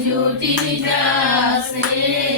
જૂટી જાશે